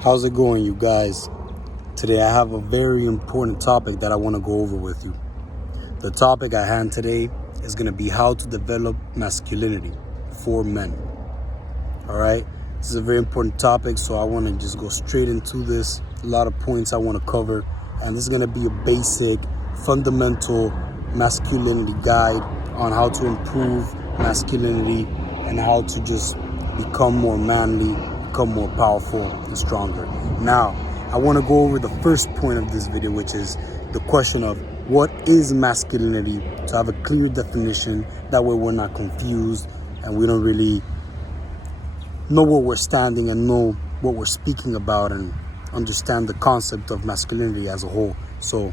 How's it going, you guys? Today I have a very important topic that I want to go over with you. The topic at hand today is going to be how to develop masculinity for men. All right? This is a very important topic, so I want to just go straight into this. A lot of points I want to cover, and this is going to be a basic, fundamental masculinity guide on how to improve masculinity and how to just become more manly, become more powerful and stronger. Now, I want to go over the first point of this video, which is the question of what is masculinity, to have a clear definition. That way we're not confused and we don't really know where we're standing and know what we're speaking about and understand the concept of masculinity as a whole. So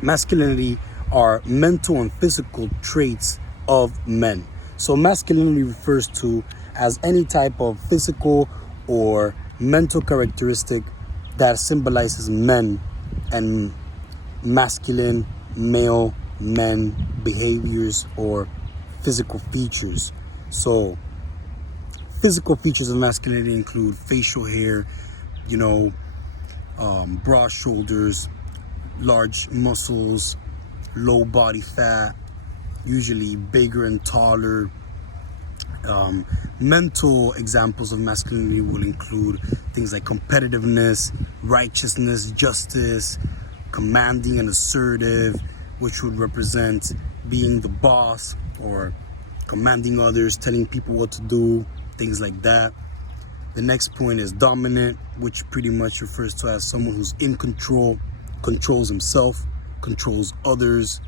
masculinity are mental and physical traits of men. So masculinity refers to as any type of physical or mental characteristic that symbolizes men and masculine, male men behaviors or physical features. So physical features of masculinity include facial hair, broad shoulders, large muscles, low body fat, usually bigger and taller. Mental examples of masculinity will include things like competitiveness, righteousness, justice, commanding and assertive, which would represent being the boss or commanding others, telling people what to do, things like that. The next point is dominant, which pretty much refers to as someone who's in control, controls himself, controls others,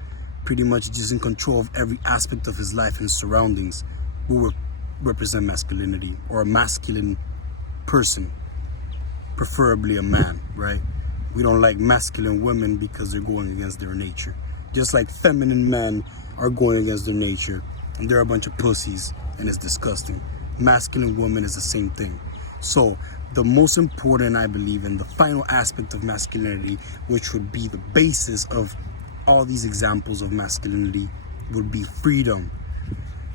pretty much just in control of every aspect of his life and surroundings. Will represent masculinity, or a masculine person, preferably a man, right? We don't like masculine women because they're going against their nature. Just like feminine men are going against their nature and they're a bunch of pussies and it's disgusting. Masculine woman is the same thing. So the most important, I believe, and the final aspect of masculinity, which would be the basis of all these examples of masculinity, would be freedom,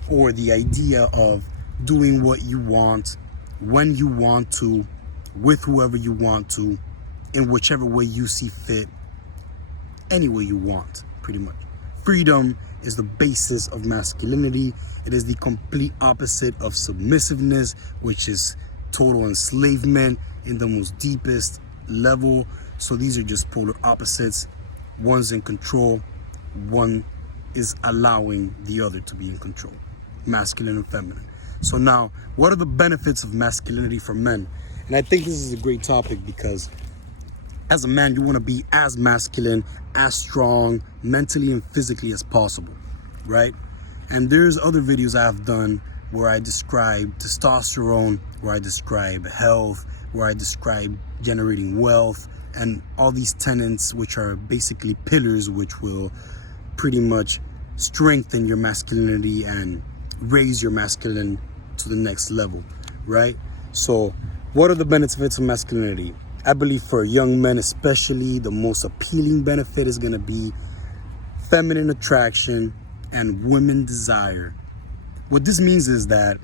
or the idea of doing what you want, when you want to, with whoever you want to, in whichever way you see fit, any way you want, pretty much. Freedom is the basis of masculinity. It is the complete opposite of submissiveness, which is total enslavement in the most deepest level. So these are just polar opposites. One's in control, one is allowing the other to be in control. Masculine and feminine. So now, what are the benefits of masculinity for men? And I think this is a great topic because as a man, you want to be as masculine, as strong, mentally and physically as possible, right? And there's other videos I have done where I describe testosterone, where I describe health, where I describe generating wealth, and all these tenets, which are basically pillars, which will pretty much strengthen your masculinity and raise your masculine to the next level, right? So what are the benefits of masculinity? I believe for young men especially, the most appealing benefit is going to be feminine attraction and women desire. What this means is that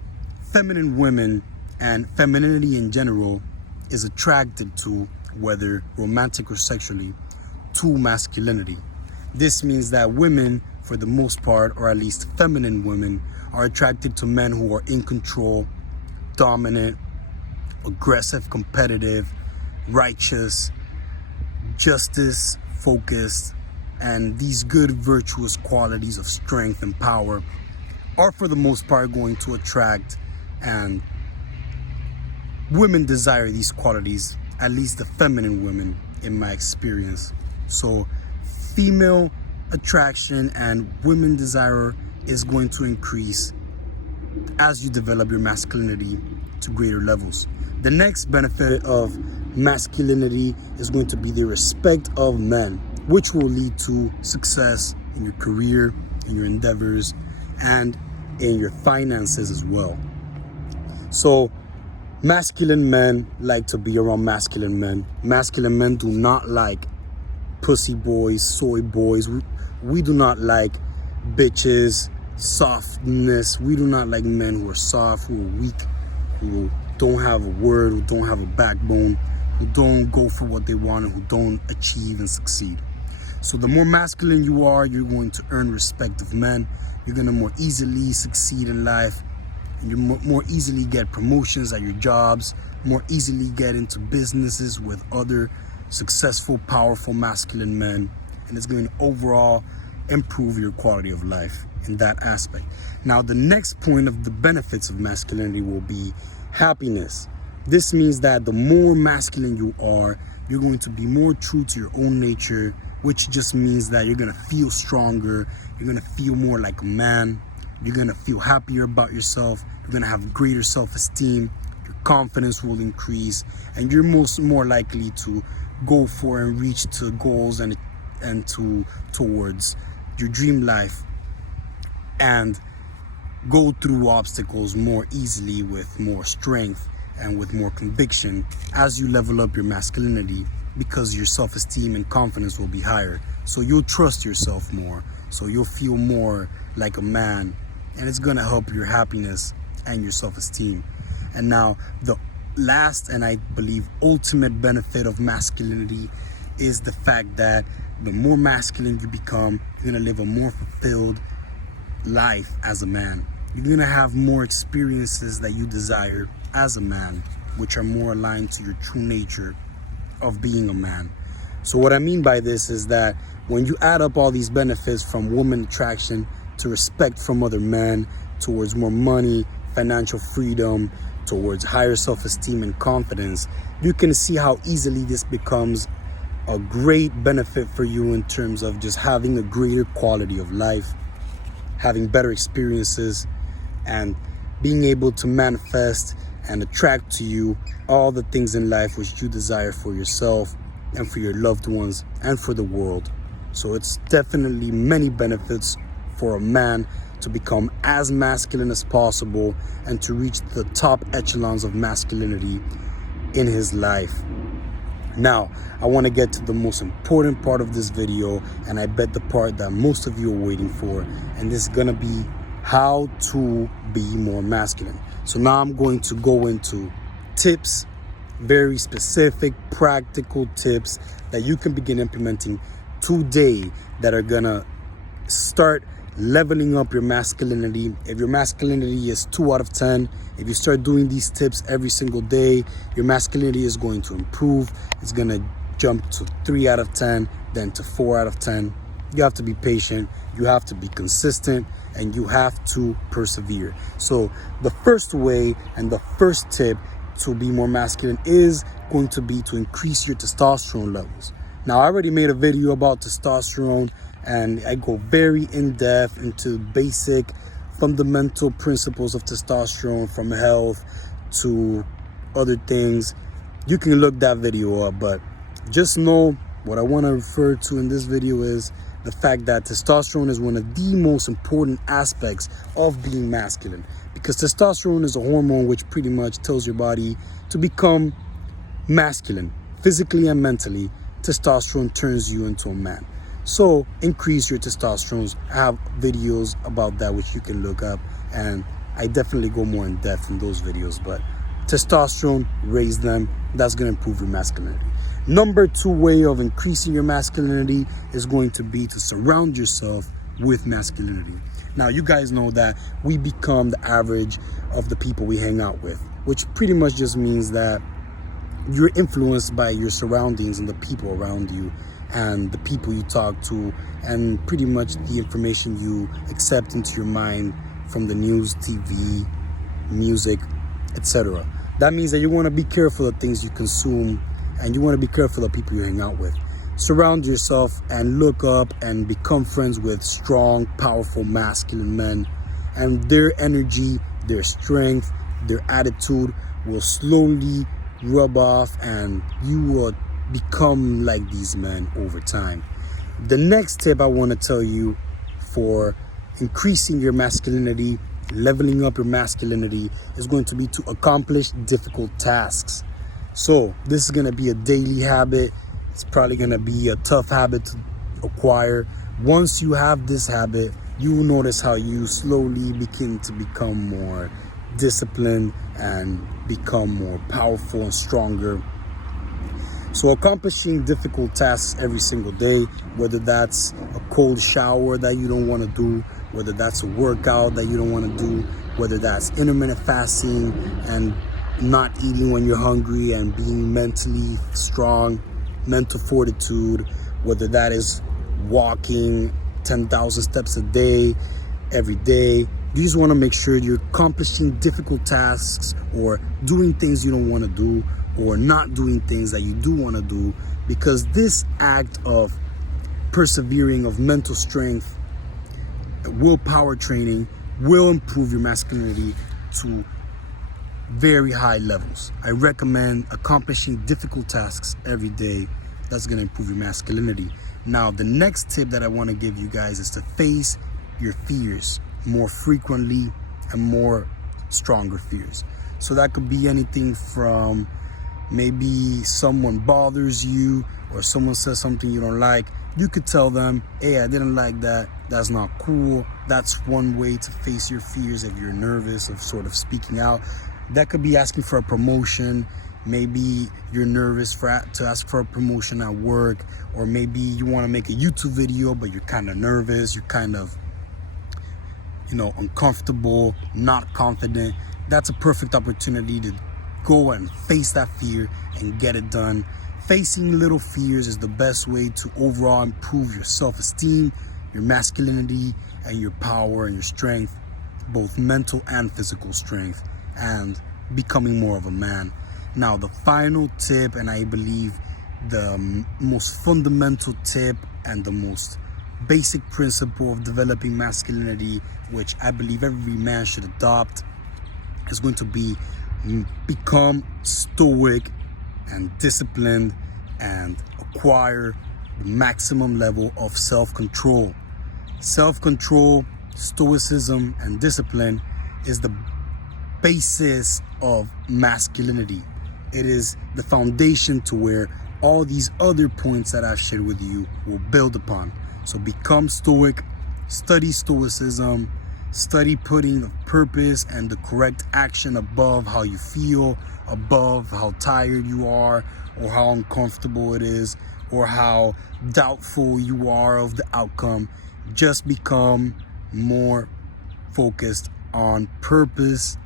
feminine women and femininity in general is attracted to, whether romantic or sexually, to masculinity. This means that women, for the most part, or at least feminine women, are attracted to men who are in control, dominant, aggressive, competitive, righteous, justice focused, and these good virtuous qualities of strength and power are for the most part going to attract, and women desire these qualities, at least the feminine women in my experience. So female attraction and women desire is going to increase as you develop your masculinity to greater levels. The next benefit of masculinity is going to be the respect of men, which will lead to success in your career, in your endeavors, and in your finances as well. So masculine men like to be around masculine men. Masculine men do not like pussy boys, soy boys. We do not like bitches, softness. We do not like men who are soft, who are weak, who don't have a word, who don't have a backbone. who don't go for what they want and who don't achieve and succeed. So the more masculine you are, you're going to earn respect of men. You're going to more easily succeed in life. And you more easily get promotions at your jobs, more easily get into businesses with other successful, powerful, masculine men. And it's going to overall improve your quality of life in that aspect. Now, the next point of the benefits of masculinity will be happiness. This means that the more masculine you are, you're going to be more true to your own nature, which just means that you're going to feel stronger. You're going to feel more like a man. You're going to feel happier about yourself. You're going to have greater self-esteem. Your confidence will increase, and you're more likely to go for and reach to goals and towards your dream life, and go through obstacles more easily with more strength and with more conviction as you level up your masculinity, because your self-esteem and confidence will be higher. So you'll trust yourself more. So you'll feel more like a man, and it's going to help your happiness and your self-esteem. And now the last, and I believe ultimate benefit of masculinity is the fact that the more masculine you become, you're going to live a more fulfilled life as a man. You're going to have more experiences that you desire as a man, which are more aligned to your true nature of being a man. So what I mean by this is that when you add up all these benefits, from woman attraction to respect from other men, towards more money, financial freedom, towards higher self-esteem and confidence, you can see how easily this becomes a great benefit for you in terms of just having a greater quality of life, having better experiences, and being able to manifest and attract to you all the things in life which you desire for yourself and for your loved ones and for the world. So it's definitely many benefits for a man to become as masculine as possible and to reach the top echelons of masculinity in his life. Now, I want to get to the most important part of this video, and I bet the part that most of you are waiting for, and this is going to be how to be more masculine. So now I'm going to go into tips, very specific, practical tips that you can begin implementing today that are going to start leveling up your masculinity. If your masculinity is 2 out of 10, if you start doing these tips every single day, your masculinity is going to improve. It's going to jump to 3 out of 10, then to 4 out of 10. You have to be patient, you have to be consistent, and you have to persevere. So the first way and the first tip to be more masculine is going to be to increase your testosterone levels. Now, I already made a video about testosterone, and I go very in-depth into basic fundamental principles of testosterone, from health to other things. You can look that video up, but just know what I want to refer to in this video is the fact that testosterone is one of the most important aspects of being masculine, because testosterone is a hormone which pretty much tells your body to become masculine physically and mentally. Testosterone turns you into a man. So increase your testosterone. I have videos about that which you can look up, and I definitely go more in depth in those videos. But testosterone, raise them. That's going to improve your masculinity. Number 2 way of increasing your masculinity is going to be to surround yourself with masculinity. Now, you guys know that we become the average of the people we hang out with, which pretty much just means that you're influenced by your surroundings and the people around you and the people you talk to, and pretty much the information you accept into your mind from the news, TV, music, etc. That means that you want to be careful of things you consume, and you want to be careful of people you hang out with. Surround yourself and look up and become friends with strong, powerful, masculine men, and their energy, their strength, their attitude will slowly rub off, and you will become like these men over time. The next tip I want to tell you for increasing your masculinity, leveling up your masculinity, is going to be to accomplish difficult tasks. So this is going to be a daily habit. It's probably going to be a tough habit to acquire. Once you have this habit, you will notice how you slowly begin to become more disciplined and become more powerful and stronger. So accomplishing difficult tasks every single day, whether that's a cold shower that you don't want to do, whether that's a workout that you don't want to do, whether that's intermittent fasting and not eating when you're hungry and being mentally strong, mental fortitude, whether that is walking 10,000 steps a day, every day. You just want to make sure you're accomplishing difficult tasks or doing things you don't want to do or not doing things that you do want to do, because this act of persevering, of mental strength, willpower training will improve your masculinity to very high levels. I recommend accomplishing difficult tasks every day. That's going to improve your masculinity. Now, the next tip that I want to give you guys is to face your fears more frequently and more stronger fears. So that could be anything from maybe someone bothers you or someone says something you don't like. You could tell them, hey, I didn't like that. That's not cool. That's one way to face your fears if you're nervous of sort of speaking out. That could be asking for a promotion. Maybe you're nervous to ask for a promotion at work, or maybe you want to make a YouTube video, but you're kind of nervous. You're kind of, uncomfortable, not confident. That's a perfect opportunity to go and face that fear and get it done. Facing little fears is the best way to overall improve your self-esteem, your masculinity, and your power and your strength, both mental and physical strength, and becoming more of a man. Now, the final tip, and I believe the most fundamental tip and the most basic principle of developing masculinity, which I believe every man should adopt, is going to be become stoic and disciplined and acquire the maximum level of self-control. Self-control, stoicism, and discipline is the basis of masculinity. It is the foundation to where all these other points that I've shared with you will build upon. So become stoic, study stoicism, study putting the purpose and the correct action above how you feel, above how tired you are, or how uncomfortable it is, or how doubtful you are of the outcome. Just become more focused on purposeful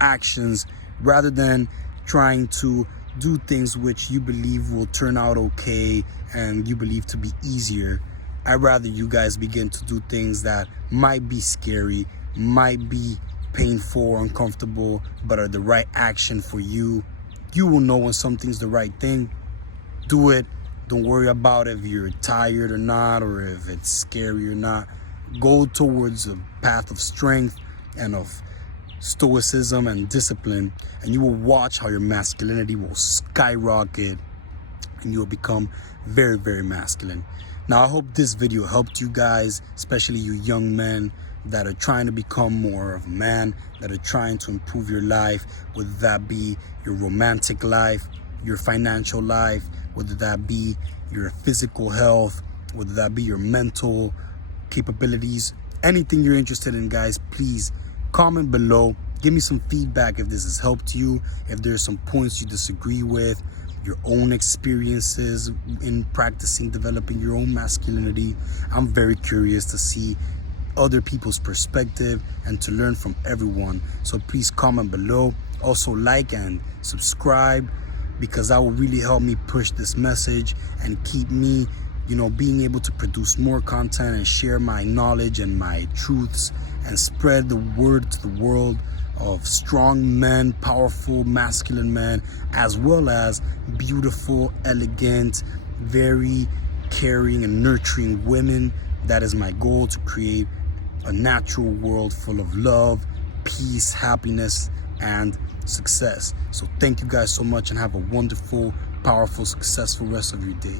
actions, rather than trying to do things which you believe will turn out okay and you believe to be easier. I'd rather you guys begin to do things that might be scary, might be painful or uncomfortable, but are the right action for you. You will know when something's the right thing. Do it. Don't worry about if you're tired or not, or if it's scary or not. Go towards a path of strength and of stoicism and discipline, and you will watch how your masculinity will skyrocket and you will become very, very masculine. Now, I hope this video helped you guys, especially you young men that are trying to become more of a man, that are trying to improve your life, whether that be your romantic life, your financial life, whether that be your physical health, whether that be your mental capabilities, anything you're interested in, guys, please comment below. Give me some feedback if this has helped you, if there's some points you disagree with, your own experiences in practicing developing your own masculinity. I'm very curious to see other people's perspective and to learn from everyone. So please comment below. Also like and subscribe, because that will really help me push this message and keep me, being able to produce more content and share my knowledge and my truths and spread the word to the world of strong men, powerful, masculine men, as well as beautiful, elegant, very caring and nurturing women. That is my goal, to create a natural world full of love, peace, happiness, and success. So thank you guys so much, and have a wonderful, powerful, successful rest of your day.